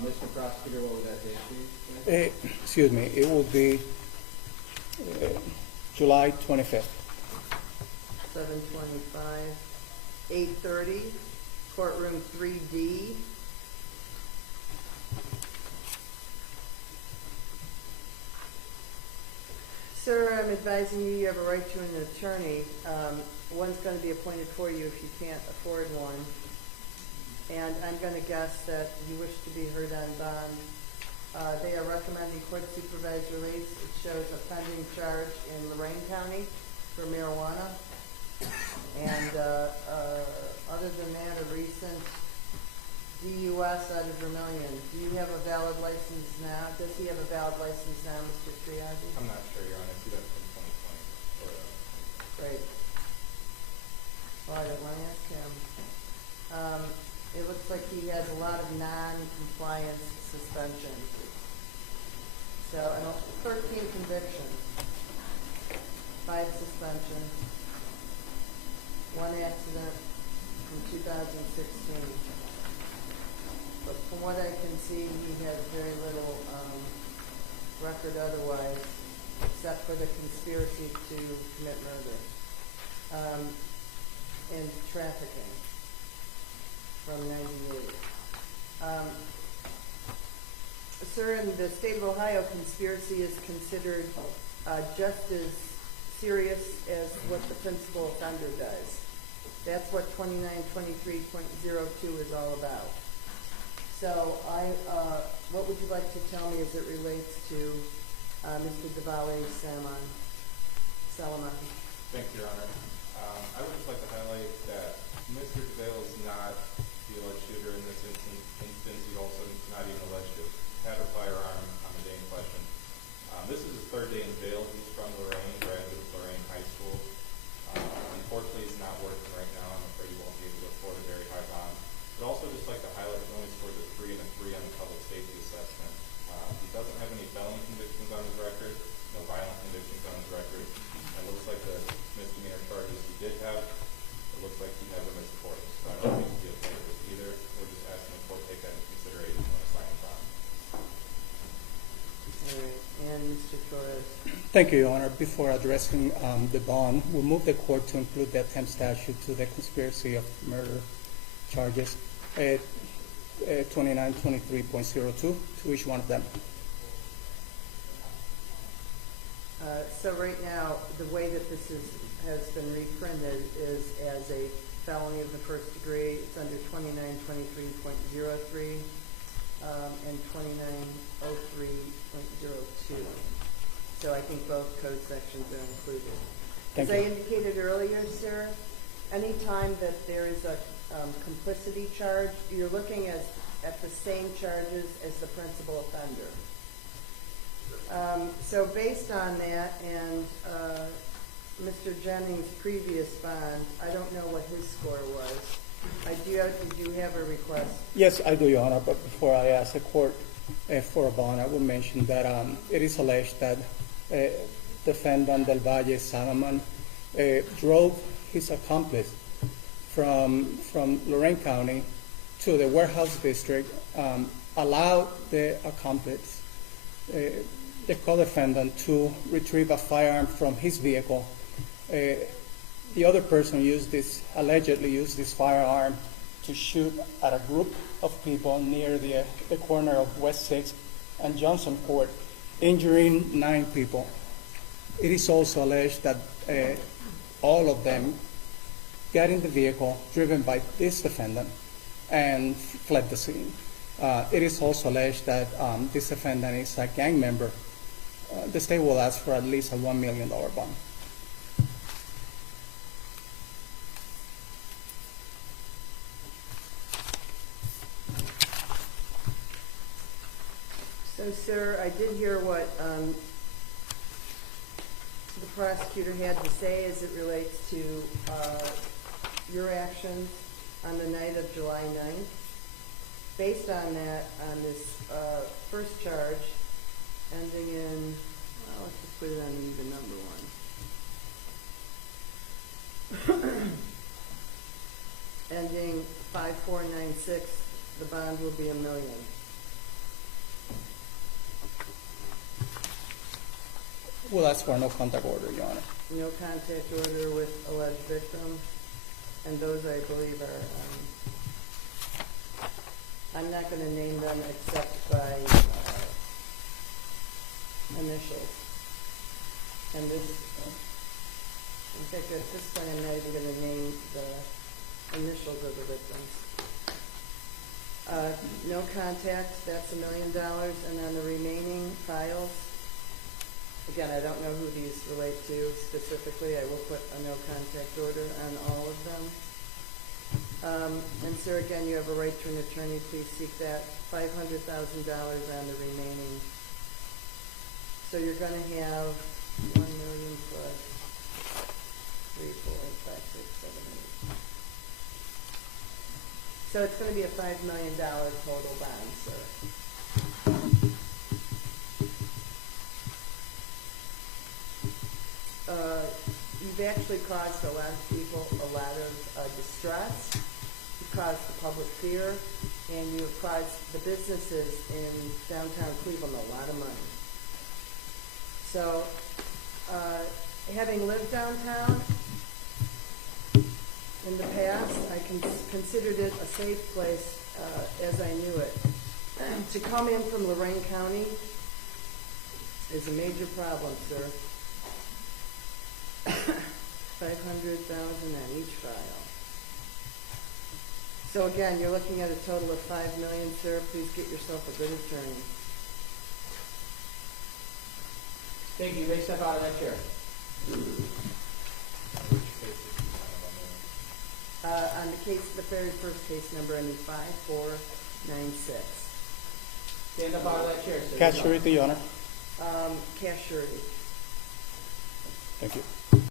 Mr. Prosecutor, what would that date be? Excuse me, it will be July 25th. 7:25, 8:30, courtroom 3D. Sir, I'm advising you have a right to an attorney. One's going to be appointed for you if you can't afford one. And I'm going to guess that you wish to be heard on bond. They are recommending court supervised release. It shows a pending charge in Lorain County for marijuana. And other than that, a recent DUS out of Vermillion. Do you have a valid license now? Does he have a valid license now, Mr. Triagi? I'm not sure, Your Honor. I see that's from 2020. Or, Great. Well, I don't want to ask him. It looks like he has a lot of non-compliance suspensions. So, and 13 convictions, 5 suspensions, 1 accident from 2016. But from what I can see, he has very little record otherwise, except for the conspiracy to commit murder and trafficking from 98. Sir, in the state of Ohio, conspiracy is considered just as serious as what the principal offender does. That's what 2923.02 is all about. So, what would you like to tell me as it relates to Mr. Diwali Salaman? Thank you, Your Honor. I would just like to highlight that Mr. DeVale is not the alleged shooter in this instance. He's also not even alleged to have had a firearm on the day in question. This is his 3rd day in jail. He's from Lorain, graduate of Lorain High School. Unfortunately, he's not working right now. I'm afraid he won't be able to afford a very high bond. But also just like to highlight he only scored a 3 and a 3 on the public safety assessment. He doesn't have any felony convictions on his record, no violent convictions on his record. It looks like the misdemeanor charges he did have, it looks like he never missed court. So I don't think he'll be okay with this either. We're just asking the court to take that into consideration when assigning bond. All right, and Mr. Torres. Thank you, Your Honor. Before addressing the bond, we'll move the court to include the attempt statute to the conspiracy of murder charges, 2923.02, to each one of them. So right now, the way that this has been reprinted is as a felony of the first degree. It's under 2923.03 and 2903.02. So I think both code sections are included. Thank As I you. indicated earlier, sir, any time that there is a complicity charge, you're looking at the same charges as the principal offender. So based on that and Mr. Jennings' previous bond, I don't know what his score was. Did you have a request? Yes, I do, Your Honor, but before I ask the court for a bond, I will mention that it is alleged that defendant Del Valle Salaman drove his accomplice from Lorain County to the warehouse district, allowed the accomplice, the co-defendant, to retrieve a firearm from his vehicle. The other person allegedly used this firearm to shoot at a group of people near the corner of West 6th and Johnson Court, injuring 9 people. It is also alleged that all of them got in the vehicle driven by this defendant and fled the scene. It is also alleged that this defendant is a gang member. The state will ask for at least a $1 million bond. So, sir, I did hear what the prosecutor had to say as it relates to your actions on the night of July 9th. Based on that, on this first charge, ending in, well, let's just put it on even number 1. Ending 5496, the bond will be $1 million. We'll ask for a no contact order, Your Honor. No contact order with alleged victim, and those I believe are, I'm not gonna name them except by, initials. And this, in fact, at this point, I'm not even gonna name the initials of the victims. No contact, that's $1 million, and then the remaining files, again, I don't know who these relate to specifically. I will put a no contact order on all of them. And sir, again, you have a right to an attorney. Please seek that. $500,000 on the remaining. So you're going to have 1 million plus 3, 4, 5, 6, 7, 8. So it's going to be a $5 million total bond, sir. You've actually caused a lot of people a lot of distress. You've caused the public fear, and you have caused the businesses in downtown Cleveland a lot of money. So, having lived downtown in the past, I considered it a safe place as I knew it. To come in from Lorraine County is a major problem, sir. 500,000 on each file. So again, you're looking at a total of $5 million, sir. Please get yourself a good attorney. Thank you. You may step out of that chair. On the case, the very first case number ending 5496. Stand up out of that chair, sir. Cash surety, Your Honor. Cash surety. Thank you.